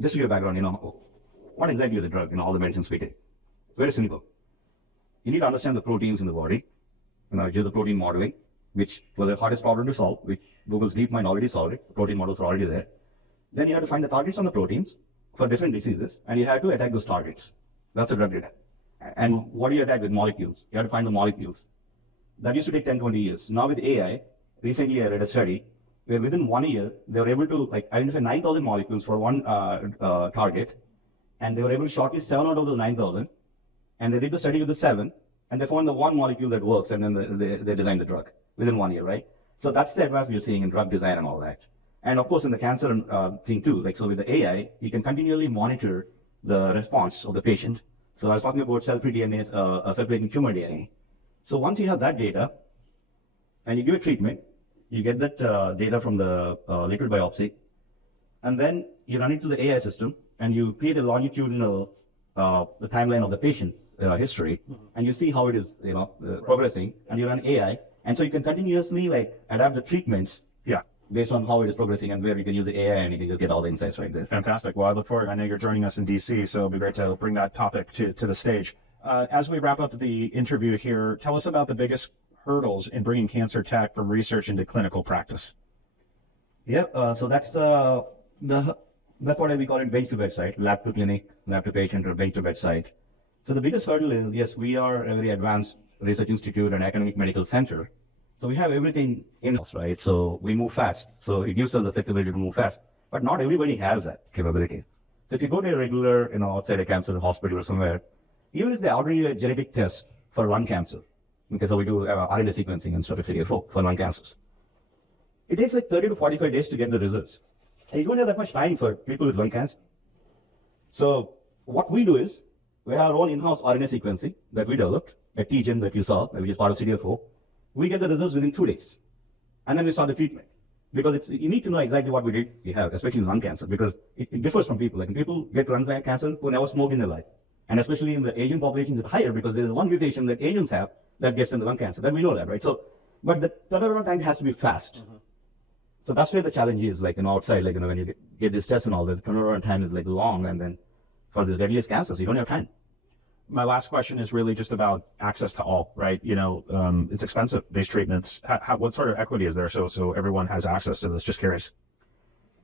Just to give a background, what exactly is a drug? All the medicines we take. Very simple. You need to understand the proteins in the body. Do the protein modeling, which was the hardest problem to solve, which Google's DeepMind already solved it. The protein models are already there. Then you have to find the targets on the proteins for different diseases, and you have to attack those targets. That's a drug design. And what do you attack with molecules? You have to find the molecules. That used to take 10, 20 years. Now with AI, recently I read a study where within 1 year, they were able to identify 9,000 molecules for one target, and they were able to shortlist 7 out of those 9,000, and they did the study with the 7, and they found the one molecule that works, and then they designed the drug within 1 year, right? So that's the advance we're seeing in drug design and all that. And of course, in the cancer thing too, so with the AI, you can continually monitor the response of the patient. So I was talking about cell-free DNA, circulating tumor DNA. So once you have that data, and you give a treatment, you get that data from the liquid biopsy, and then you run it to the AI system, and you create a longitudinal the timeline of the patient history, and you see how it is, progressing, and you run AI, and so you can continuously like adapt the treatments based on how it is progressing and where you can use the AI, and you can just get all the insights right there. Fantastic. Well, I look forward. I know you're joining us in DC, so it'll be great to bring that topic to the stage. As we wrap up the interview here, tell us about the biggest hurdles in bringing cancer tech from research into clinical practice. Yeah, so that's what we call it, bench-to-bedside, lab to clinic, lab to patient, or bench-to-bedside. So the biggest hurdle is, yes, we are a very advanced research institute and academic medical center. So we have everything in-house, right? So we move fast. So it gives us the flexibility to move fast. But not everybody has that capability. So if you go to a regular, outside a cancer hospital or somewhere, even if they order you a genetic test for lung cancer, okay, so we do RNA sequencing and stuff for lung cancers, it takes like 30 to 45 days to get the results. And you don't have that much time for people with lung cancer. So what we do is, we have our own in-house RNA sequencing that we developed, a TGen that you saw, which is part of CDFO. We get the results within 2 days. And then we start the treatment. Because you need to know exactly what we have, especially in lung cancer, because it differs from people. Like people get lung cancer who never smoked in their life. And especially in the Asian population, it's higher because there's one mutation that Asians have that gets in the lung cancer. That we know that, right? So, but the turnaround time has to be fast. So that's where the challenge is, like, outside, like, when you get this test and all, the turnaround time is like long, and then for the deadliest cancers, you don't have time. My last question is really just about access to all, right? It's expensive, these treatments. What sort of equity is there so everyone has access to this? Just curious.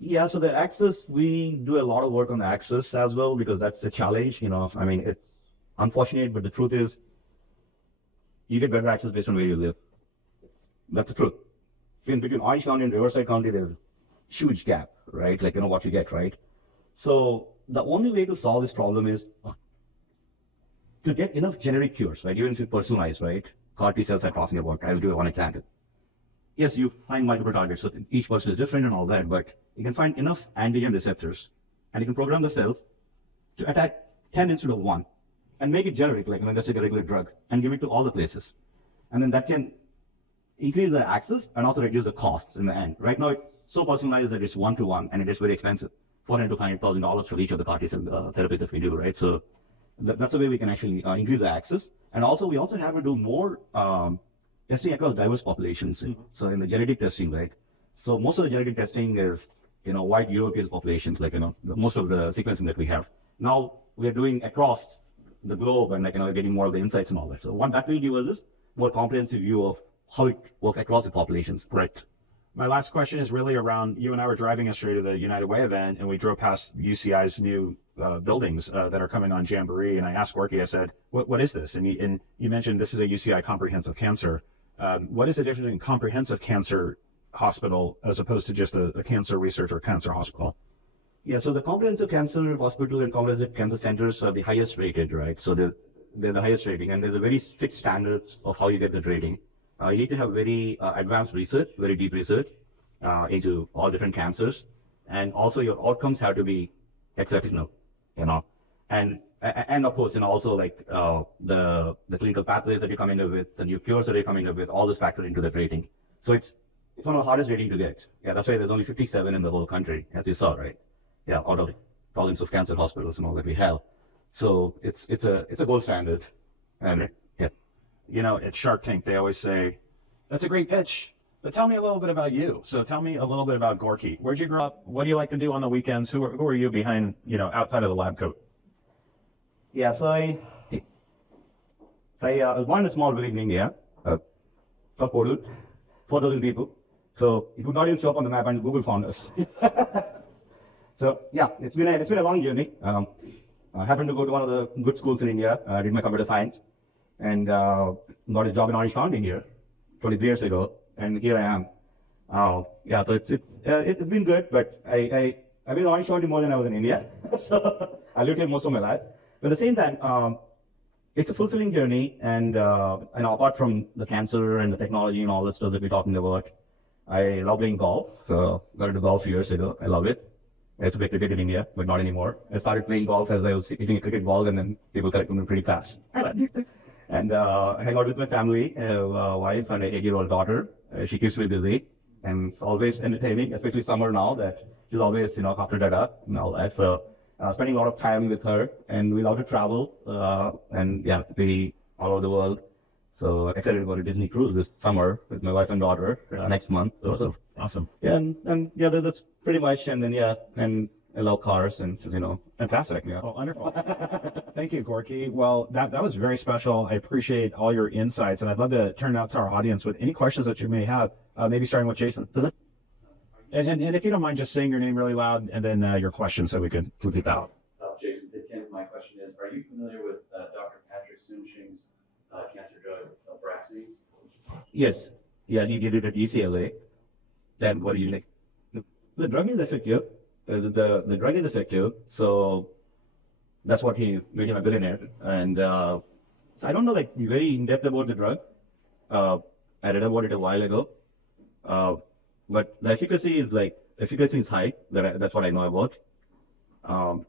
Yeah, so the access, we do a lot of work on access as well, because that's a challenge, I mean, it's unfortunate, but the truth is, you get better access based on where you live. That's the truth. Between Orange County and Riverside County, there's a huge gap, right? Like, what you get, right? So the only way to solve this problem is to get enough generic cures, right? Even if you personalize, right? CAR T cells are talking about. I will do one example. Yes, you find multiple targets, so each person is different and all that, but you can find enough antigen receptors, and you can program the cells to attack 10 instead of 1, and make it generic, like just like a regular drug, and give it to all the places. And then that can increase the access and also reduce the costs in the end. Right now, it's so personalized that it's 1-to-1, and it is very expensive, $400,000 to $500,000 for each of the CAR T cell therapies that we do, right? So that's the way we can actually increase the access. And also, we also have to do more testing across diverse populations. So in the genetic testing, right? So most of the genetic testing is, white European populations, like, most of the sequencing that we have. Now we are doing across the globe, and getting more of the insights and all that. So what that will give us is more comprehensive view of how it works across the populations. Right. My last question is really around, you and I were driving yesterday to the United Way event, and we drove past UCI's new buildings that are coming on Jamboree, and I asked Gorkey, I said, what is this? And you mentioned this is a UCI comprehensive cancer. What is the difference in comprehensive cancer hospital as opposed to just a cancer research or cancer hospital? Yeah, so the comprehensive cancer hospital and comprehensive cancer centers are the highest rated, right? So they're the highest rating, and there's a very strict standards of how you get the rating. You need to have very advanced research, very deep research into all different cancers, and also your outcomes have to be exceptional, and of course, also like the clinical pathways that you're coming up with, the new cures that you're coming up with, all this factor into that rating. So it's one of the hardest rating to get. Yeah, that's why there's only 57 in the whole country, as you saw, right? Yeah, out of thousands of cancer hospitals and all that we have. So it's a gold standard, and yeah. At Shark Tank, they always say, that's a great pitch, but tell me a little bit about you. So tell me a little bit about Gorkey. Where'd you grow up? What do you like to do on the weekends? Who are you behind, outside of the lab coat? Yeah, so I was born in a small village in India, Portal, 4,000 people. So it would not even show up on the map, and Google found us. So yeah, it's been a long journey. I happened to go to one of the good schools in India. I did my computer science, and got a job in Orange County here 23 years ago, and here I am. Yeah, so it's been good, but I've been in Orange County more than I was in India. So I lived here most of my life. But at the same time, it's a fulfilling journey, and apart from the cancer and the technology and all the stuff that we're talking about, I love playing golf. So got into golf a few years ago. I love it. I used to play cricket in India, but not anymore. I started playing golf as I was hitting a cricket ball, and then people corrected me pretty fast. And I hang out with my family, wife and an 8-year-old daughter. She keeps me busy, and it's always entertaining, especially summer now that she's always, after dada and all that. So spending a lot of time with her, and we love to travel, and yeah, be all over the world. So excited to go to Disney cruise this summer with my wife and daughter next month. So, Awesome. yeah, and yeah, that's pretty much. And then yeah, and I love cars, and just, you know, Fantastic. Yeah. Well, wonderful. Thank you, Gorkey. Well, that was very special. I appreciate all your insights, and I'd love to turn it out to our audience with any questions that you may have, maybe starting with Jason. And if you don't mind just saying your name really loud and then your question so we could complete that. Jason Pitkin, my question is, are you familiar with Dr. Patrick Soon-Shing's cancer drug, Abraxane? Yes, yeah, he did it at UCLA. Then what do you think? The drug is effective. The drug is effective, so that's what he made him a billionaire. And so I don't know, like, very in depth about the drug. I read about it a while ago, but the efficacy is high. That's what I know about.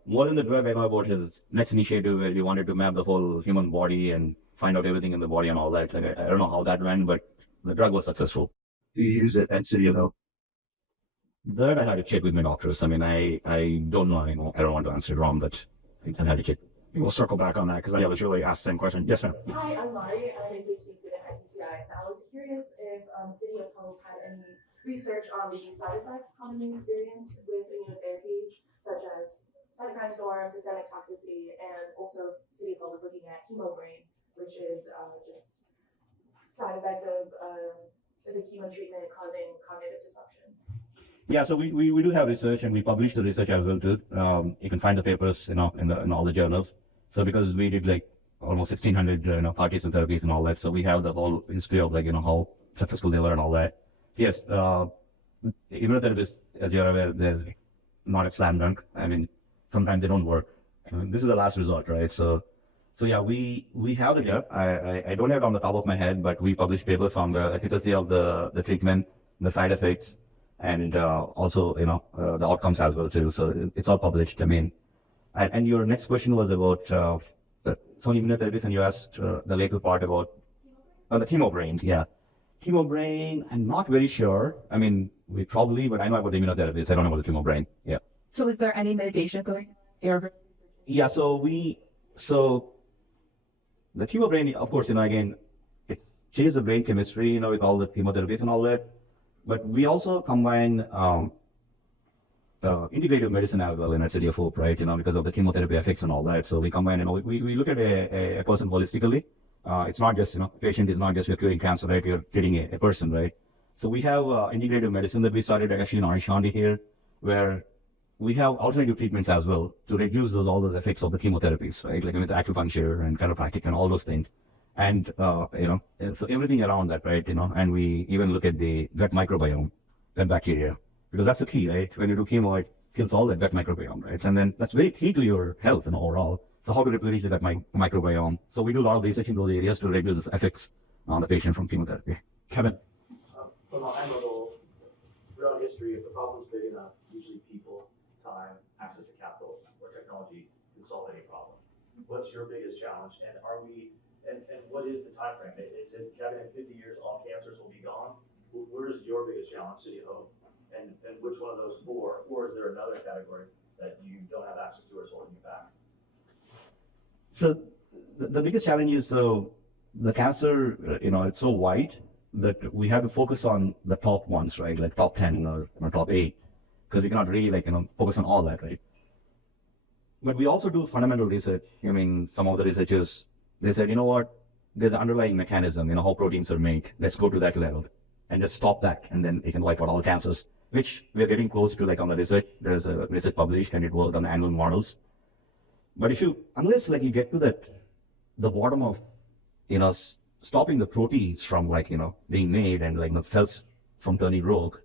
More than the drug, I know about his next initiative where he wanted to map the whole human body and find out everything in the body and all that. Like, I don't know how that went, but the drug was successful. Do you use it at City though? That I had to check with my doctors. I mean, I don't know. I don't want to answer it wrong, but I had to check. We'll circle back on that because I was really asked the same question. Yes, ma'am. Hi, I'm Mari. I'm a PhD student at UCI, and I was curious if City of Hope had any research on the side effects commonly experienced with immunotherapies, such as cytokine storm, systemic toxicity, and also City of Hope is looking at chemobrain, which is just side effects of the chemo treatment causing cognitive dysfunction. Yeah, so we do have research, and we publish the research as well too. You can find the papers, in all the journals. So because we did like almost 1,600, parties and therapies and all that, so we have the whole history of like, how successful they were and all that. Yes, immunotherapists, as you're aware, they're not a slam dunk. I mean, sometimes they don't work. I mean, this is the last resort, right? So yeah, we have the drug. I don't have it on the top of my head, but we publish papers on the efficacy of the treatment, the side effects, and also, the outcomes as well too. So it's all published. I mean, and your next question was about the immunotherapies, and you asked the later part about the chemobrain. Yeah, chemobrain. I'm not very sure. I mean, but I know about the immunotherapies. I don't know about the chemobrain. Yeah. So is there any mitigation going on? Yeah. So the chemobrain, of course, again, it changes the brain chemistry, with all the chemotherapies and all that. But we also combine integrative medicine as well in City of Hope, right? Because of the chemotherapy effects and all that. So we combine, we look at a person holistically. It's not just, patient is not just you're curing cancer, right? You're treating a person, right? So we have integrative medicine that we started actually in Anishanti here, where we have alternative treatments as well to reduce all those effects of the chemotherapies, right? Like with acupuncture and chiropractic and all those things. And, so everything around that, right? And we even look at the gut microbiome, gut bacteria, because that's the key, right? When you do chemo, it kills all that gut microbiome, right? And then that's very key to your health and overall. So how to replenish the gut microbiome. So we do a lot of research in those areas to reduce the effects on the patient from chemotherapy. Kevin. From a high level, throughout history, if the problem's big enough, usually people, time, access to capital, or technology can solve any problem. What's your biggest challenge, and what is the time frame? Is it, Kevin, in 50 years all cancers will be gone? Where's your biggest challenge, City of Hope? And which one of those four, or is there another category that you don't have access to or is holding you back? So the biggest challenge is, the cancer, it's so wide that we have to focus on the top ones, right? Like top 10 or top 8, because we cannot really focus on all that, right? But we also do fundamental research. I mean, some of the researchers, they said, you know what, there's an underlying mechanism, how proteins are made. Let's go to that level and just stop that, and then it can wipe out all cancers, which we're getting close to, on the research. There's a research published, and it worked on animal models. But unless you get to the bottom of, stopping the proteins from being made and the cells from turning rogue,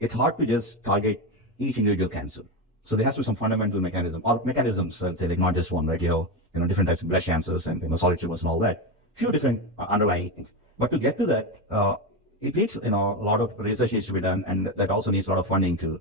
it's hard to just target each individual cancer. So there has to be some fundamental mechanisms, I'd say, not just one, right? Different types of breast cancers and solid tumors and all that. Few different underlying things. But to get to that, it needs a lot of research needs to be done, and that also needs a lot of funding too.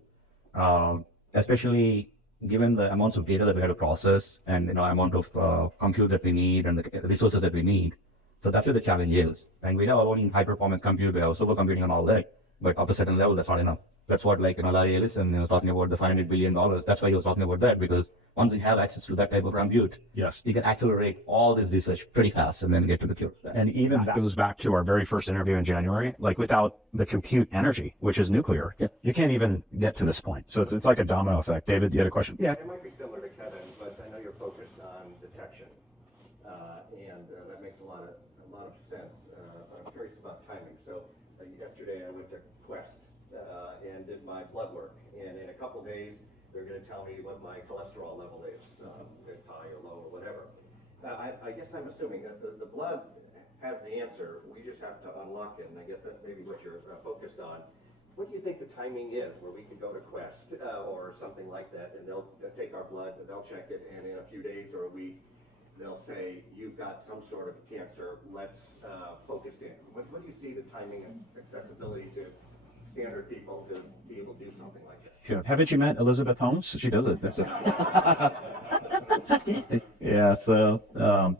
Especially given the amounts of data that we have to process and amount of compute that we need and the resources that we need. So that's where the challenge is. And we have our own high performance compute, we have supercomputing and all that, but up a certain level, that's not enough. That's what Larry Ellison was talking about, the $500 billion. That's why he was talking about that, because once you have access to that type of rampute, Yes. you can accelerate all this research pretty fast and then get to the cure. And even that goes back to our very first interview in January. Like, without the compute energy, which is nuclear, you can't even get to this point. So it's like a domino effect. David, you had a question? Yeah, it might be similar to Kevin, but I know you're focused on detection, and that makes a lot of sense. But I'm curious about timing. So yesterday I went to Quest and did my blood work, and in a couple days they're going to tell me what my cholesterol level is. It's high or low or whatever. I guess I'm assuming that the blood has the answer. We just have to unlock it, and I guess that's maybe what you're focused on. What do you think the timing is where we can go to Quest or something like that, and they'll take our blood, they'll check it, and in a few days or a week, they'll say, you've got some sort of cancer, let's focus in. What do you see the timing and accessibility to standard people to be able to do something like that? Sure. Haven't you met Elizabeth Holmes? She does it. That's it. Yeah, so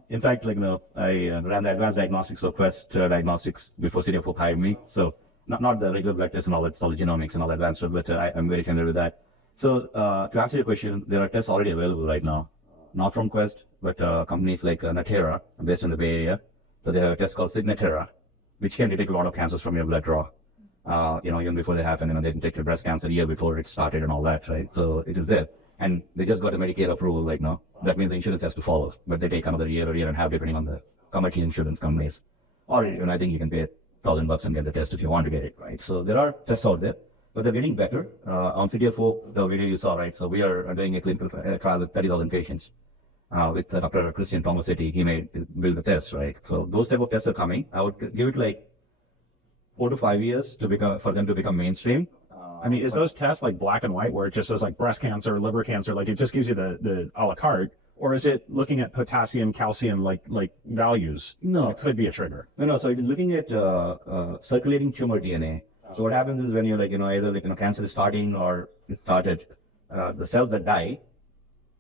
in fact, I ran the advanced diagnostics for Quest Diagnostics before City of Hope hired me. So not the regular blood tests and all that, solid genomics and all that advanced stuff, but I'm very familiar with that. So to answer your question, there are tests already available right now, not from Quest, but companies like Natera, based in the Bay Area. So they have a test called Signatera, which can detect a lot of cancers from your blood draw. Even before they happen, they detected breast cancer a year before it started and all that, right? So it is there. And they just got a Medicare approval right now. That means the insurance has to follow, but they take another year or year and a half, depending on the commercial insurance companies. Or, I think you can pay $1,000 and get the test if you want to get it, right? So there are tests out there, but they're getting better. On CDFO, the video you saw, right? So we are doing a clinical trial with 30,000 patients with Dr. Christian Tomasetti. He build the test, right? So those type of tests are coming. I would give it 4 to 5 years for them to become mainstream. Is those tests like black and white, where it just says like breast cancer, liver cancer, like it just gives you the a la carte, or is it looking at potassium, calcium, like values? No, it could be a trigger. No. So it is looking at circulating tumor DNA. So what happens is when you're either cancer is starting or it started, the cells that die,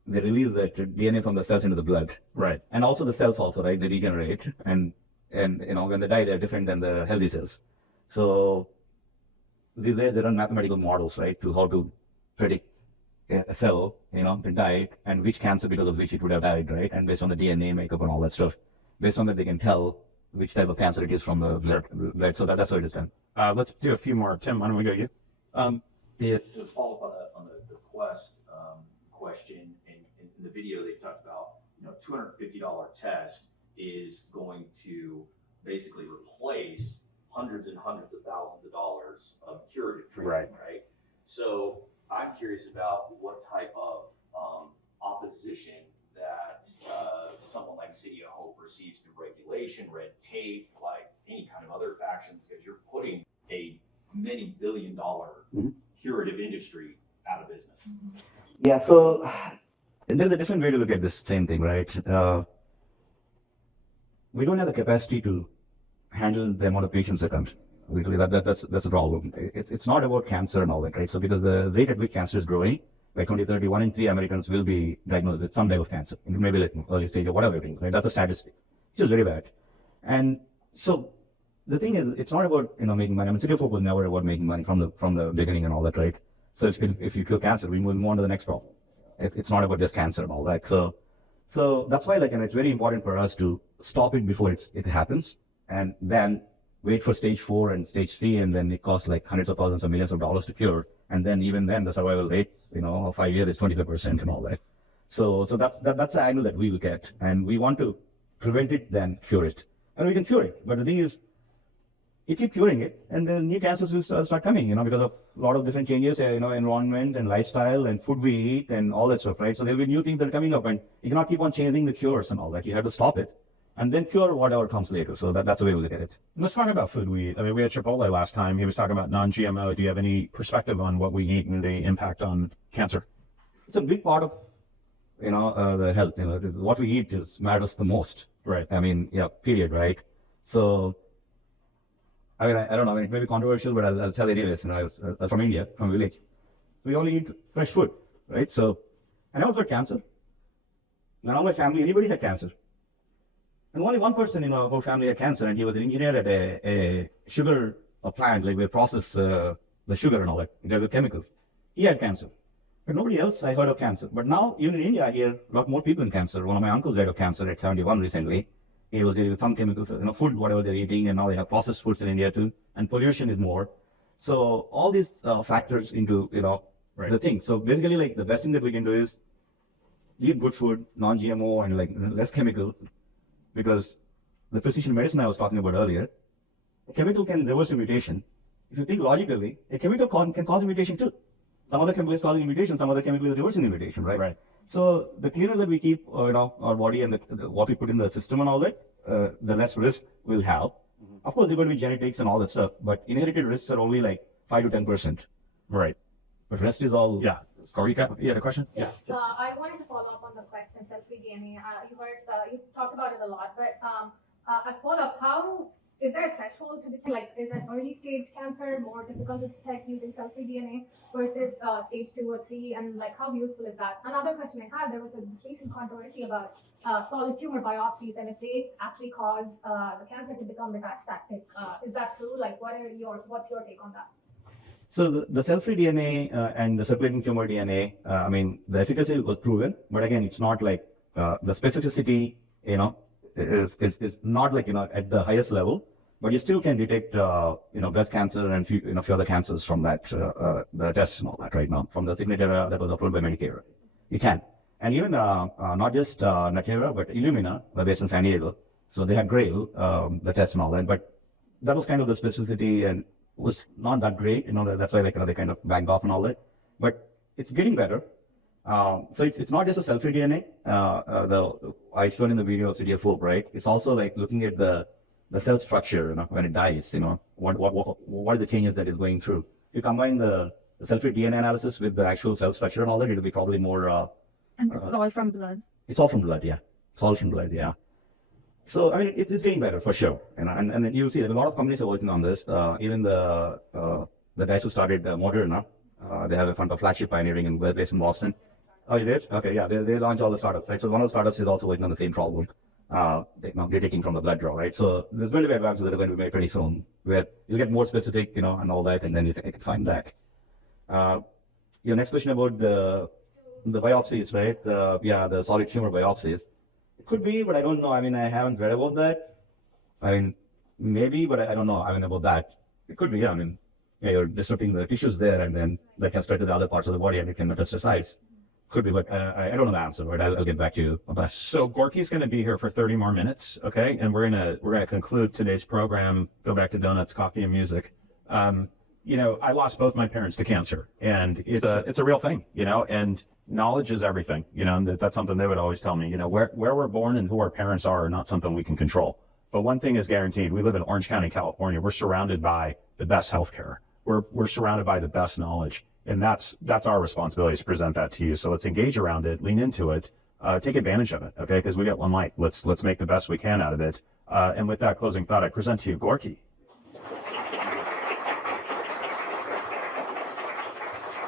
they release the DNA from the cells into the blood. Right. And also the cells also, right? They regenerate, and when they die, they're different than the healthy cells. So these days there are mathematical models, right, to how to predict a cell, to die, and which cancer because of which it would have died, right? And based on the DNA makeup and all that stuff, based on that they can tell which type of cancer it is from the blood. So that's how it is done. Let's do a few more. Tim, why don't we go you? Yeah. To follow up on the Quest question, in the video they talked about, $250 test is going to basically replace hundreds and hundreds of thousands of dollars of curative treatment, right? So I'm curious about what type of opposition that someone like City of Hope receives through regulation, red tape, like any kind of other factions, because you're putting a many billion-dollar curative industry out of business. Yeah, so there's a different way to look at this same thing, right? We don't have the capacity to handle the amount of patients that comes. That's the problem. It's not about cancer and all that, right? So because the rate at which cancer is growing, by 2030, 1 in 3 Americans will be diagnosed with some type of cancer, maybe early stage or whatever, right? That's a statistic, which is very bad. And so the thing is, it's not about making money. City of Hope was never about making money from the beginning and all that, right? So if you cure cancer, we move on to the next problem. It's not about just cancer and all that. So that's why it's very important for us to stop it before it happens, and then wait for stage 4 and stage 3, and then it costs hundreds of thousands of millions of dollars to cure, and then even then the survival rate, of 5 years is 25% and all that. So that's the angle that we look at, and we want to prevent it, then cure it, and we can cure it. But the thing is, you keep curing it, and then new cancers will start coming, because of a lot of different changes, environment and lifestyle and food we eat and all that stuff, right? So there'll be new things that are coming up, and you cannot keep on chasing the cures and all that. You have to stop it, and then cure whatever comes later. So that's the way we look at it. Let's talk about food we eat. We had Chipotle last time. He was talking about non-GMO. Do you have any perspective on what we eat and the impact on cancer? It's a big part of, the health. What we eat matters the most. Right. Period, right? So, I don't know. It may be controversial, but I'll tell it anyways. I was from India, from a village. We only eat fresh food, right? So, I never got cancer. None of my family, anybody had cancer. And only one person in our whole family had cancer, and he was an engineer at a sugar plant, where we process the sugar and all that, it has the chemicals. He had cancer. But nobody else I heard of cancer. But now, even in India, I hear a lot more people in cancer. One of my uncles died of cancer at 71 recently. He was dealing with some chemicals, food, whatever they're eating, and now they have processed foods in India too, and pollution is more. So all these factors into, the thing. So basically, like, the best thing that we can do is eat good food, non-GMO, and like less chemical, because the precision medicine I was talking about earlier, a chemical can reverse a mutation. If you think logically, a chemical can cause a mutation too. Some other chemical is causing a mutation, some other chemical is reversing a mutation, right? Right. So the cleaner that we keep, our body and what we put in the system and all that, the less risk we'll have. Of course, there are going to be genetics and all that stuff, but inherited risks are only like 5 to 10%. Right. But rest is all. Yeah. Corey, you had a question? Yes. I wanted to follow up on the question, cell-free DNA. You talked about it a lot, but as follow-up, how is there a threshold to detect? Like, is an early stage cancer more difficult to detect using cell-free DNA versus stage 2 or 3? And like, how useful is that? Another question I had, there was this recent controversy about solid tumor biopsies, and if they actually cause the cancer to become metastatic. Is that true? Like, what's your take on that? So the cell-free DNA and the circulating tumor DNA, I mean, the efficacy was proven, but again, it's not like the specificity, is not like, at the highest level, but you still can detect, breast cancer and few other cancers from that, the tests and all that right now, from the signature that was approved by Medicare. You can. And even not just Natera, but Illumina, based in San Diego. So they had Grail, the test and all that, but that was kind of the specificity and was not that great, that's why they kind of backed off and all that. But it's getting better. So it's not just a cell-free DNA. I showed in the video of CDF4, right? It's also like looking at the cell structure, when it dies, what are the changes that is going through. If you combine the cell-free DNA analysis with the actual cell structure and all that, it'll be probably more. And it's all from blood. It's all from blood, yeah. It's all from blood, yeah. So, I mean, it's getting better for sure. And you'll see that a lot of companies are working on this. Even the guys who started Moderna, they have a flagship pioneering in based in Boston. Oh, you did? Okay, yeah, they launch all the startups, right? So one of the startups is also working on the same problem. They're taking from the blood draw, right? So there's going to be advances that are going to be made pretty soon, where you get more specific, and all that, and then you can find back. Your next question about the biopsies, right? The solid tumor biopsies. It could be, but I don't know. I mean, I haven't read about that. I mean, maybe, but I don't know. I mean, about that. It could be, yeah. I mean, you're disrupting the tissues there, and then that can spread to the other parts of the body, and it can metastasize. Could be, but I don't know the answer, right? I'll get back to you on that. So Gorkey's going to be here for 30 more minutes, okay? And we're gonna conclude today's program. Go back to donuts, coffee, and music. I lost both my parents to cancer, and it's a real thing, and knowledge is everything, and that's something they would always tell me, where we're born and who our parents are not something we can control. But one thing is guaranteed: we live in Orange County, California. We're surrounded by the best healthcare. We're surrounded by the best knowledge, and that's our responsibility to present that to you. So let's engage around it, lean into it, take advantage of it, okay? Because we got one life. Let's make the best we can out of it. And with that closing thought, I present to you Gorkey.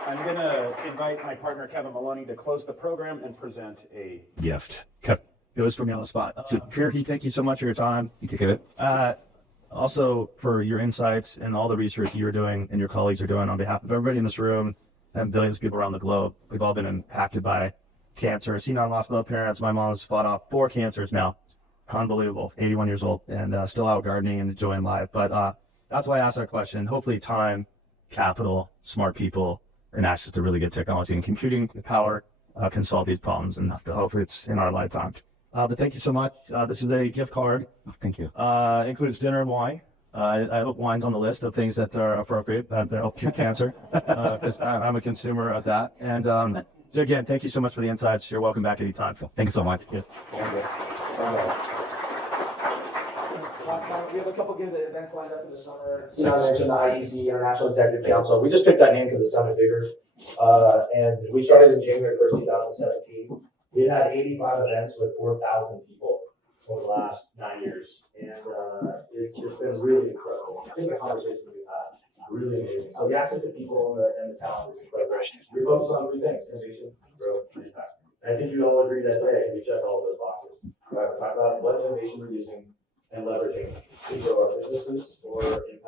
I'm going to invite my partner, Kevin Maloney, to close the program and present a gift. It was for me on the spot. So, Gorkey, thank you so much for your time. You can give it. Also, for your insights and all the research you're doing and your colleagues are doing on behalf of everybody in this room and billions of people around the globe. We've all been impacted by cancer. I lost both parents. My mom's fought off 4 cancers now. Unbelievable. 81 years old and still out gardening and enjoying life. But that's why I asked that question. Hopefully time, capital, smart people, and access to really good technology and computing power can solve these problems, and hopefully it's in our lifetime. But thank you so much. This is a gift card. Thank you. Includes dinner and wine. I hope wine's on the list of things that are appropriate to help cure cancer, because I'm a consumer of that. And so again, thank you so much for the insights. You're welcome back anytime. Thank you so much. Yeah. We have a couple good events lined up in the summer. I mentioned the IEC, International Executive Council. We just picked that name because it sounded bigger. And we started in January 1st, 2017. We had 85 events with 4,000 people over the last 9 years. And it's been really incredible. I think the conversations we've had are really amazing. So the access to people and the talent is incredible. We focus on 3 things: innovation, growth, and impact. And I think you all agree that today we check all of those boxes. Right? We talk about what innovation we're using and leveraging to grow our businesses or impact